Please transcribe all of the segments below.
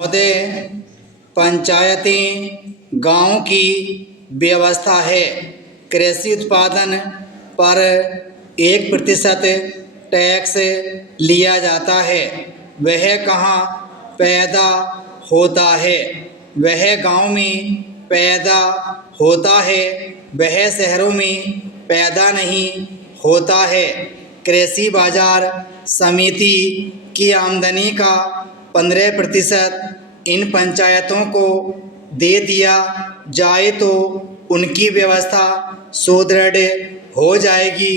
महोदय, पंचायतें गांव की व्यवस्था है। कृषि उत्पादन पर 1% टैक्स लिया जाता है। वह कहाँ पैदा होता है? वह गांव में पैदा होता है, वह शहरों में पैदा नहीं होता है। कृषि बाजार समिति की आमदनी का 15% इन पंचायतों को दे दिया जाए तो उनकी व्यवस्था सुदृढ़ हो जाएगी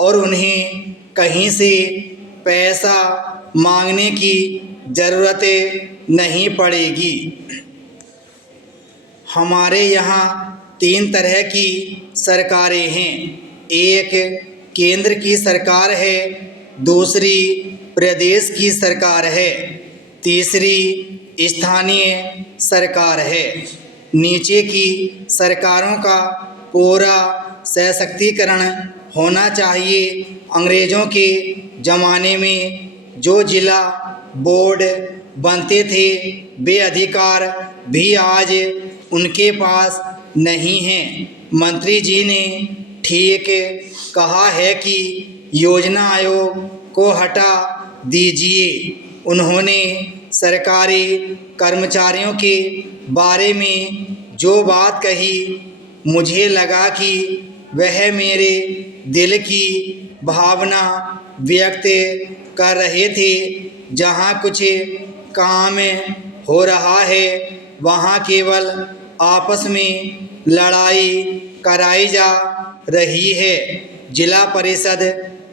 और उन्हें कहीं से पैसा मांगने की ज़रूरत नहीं पड़ेगी। हमारे यहाँ 3 तरह की सरकारें हैं। एक केंद्र की सरकार है, दूसरी प्रदेश की सरकार है, तीसरी स्थानीय सरकार है। नीचे की सरकारों का पूरा सशक्तिकरण होना चाहिए। अंग्रेज़ों के ज़माने में जो जिला बोर्ड बनते थे वे अधिकार भी आज उनके पास नहीं हैं। मंत्री जी ने ठीक कहा है कि योजना आयोग को हटा दीजिए। उन्होंने सरकारी कर्मचारियों के बारे में जो बात कही, मुझे लगा कि वह मेरे दिल की भावना व्यक्त कर रहे थे। जहाँ कुछ काम हो रहा है वहाँ केवल आपस में लड़ाई कराई जा रही है। जिला परिषद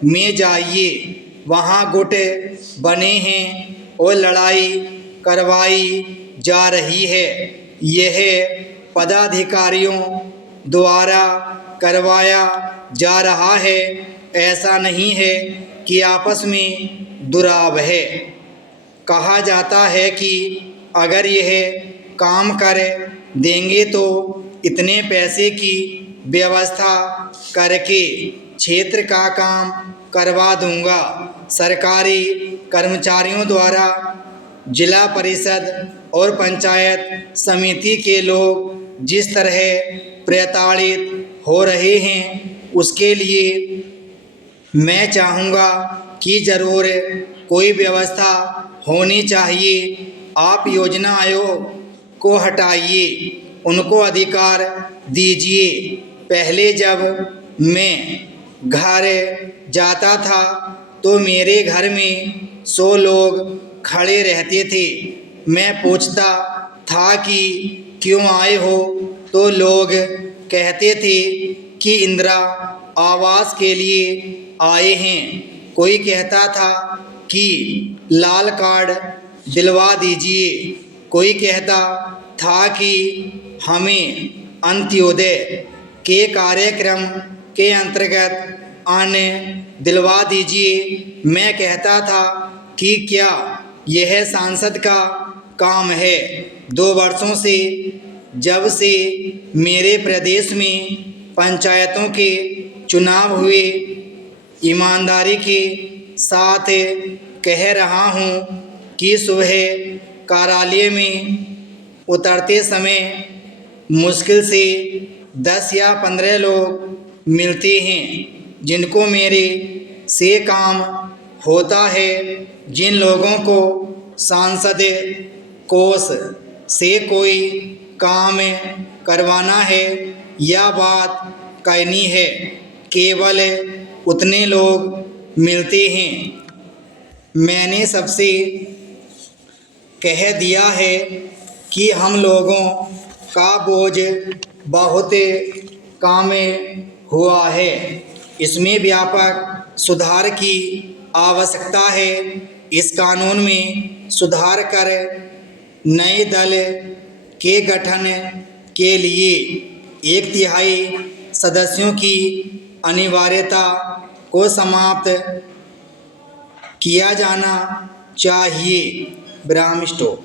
में जाइए, वहाँ गुट बने हैं और लड़ाई करवाई जा रही है। यह पदाधिकारियों द्वारा करवाया जा रहा है। ऐसा नहीं है कि आपस में दुराव है। कहा जाता है कि अगर यह काम कर देंगे तो इतने पैसे की व्यवस्था करके क्षेत्र का काम करवा दूंगा। सरकारी कर्मचारियों द्वारा जिला परिषद और पंचायत समिति के लोग जिस तरह प्रताड़ित हो रहे हैं, उसके लिए मैं चाहूँगा कि ज़रूर कोई व्यवस्था होनी चाहिए। आप योजना आयोग को हटाइए, उनको अधिकार दीजिए। पहले जब मैं घर जाता था तो मेरे घर में 100 लोग खड़े रहते थे। मैं पूछता था कि क्यों आए हो, तो लोग कहते थे कि इंदिरा आवास के लिए आए हैं। कोई कहता था कि लाल कार्ड दिलवा दीजिए। कोई कहता था कि हमें अंत्योदय के कार्यक्रम के अंतर्गत अन्न दिलवा दीजिए। मैं कहता था कि क्या यह सांसद का काम है? 2 वर्षों से जब से मेरे प्रदेश में पंचायतों के चुनाव हुए, ईमानदारी के साथ कह रहा हूँ कि सुबह कार्यालय में उतरते समय मुश्किल से 10 या 15 लोग मिलते हैं जिनको मेरे से काम होता है। जिन लोगों को सांसद कोष से कोई काम करवाना है या बात करनी है, केवल उतने लोग मिलते हैं। मैंने सबसे कह दिया है कि हम लोगों का बोझ बहुत कम हुआ है। इसमें व्यापक सुधार की आवश्यकता है। इस कानून में सुधार कर नए दल के गठन के लिए 1/3 सदस्यों की अनिवार्यता को समाप्त किया जाना चाहिए। ब्राह्म स्टॉप।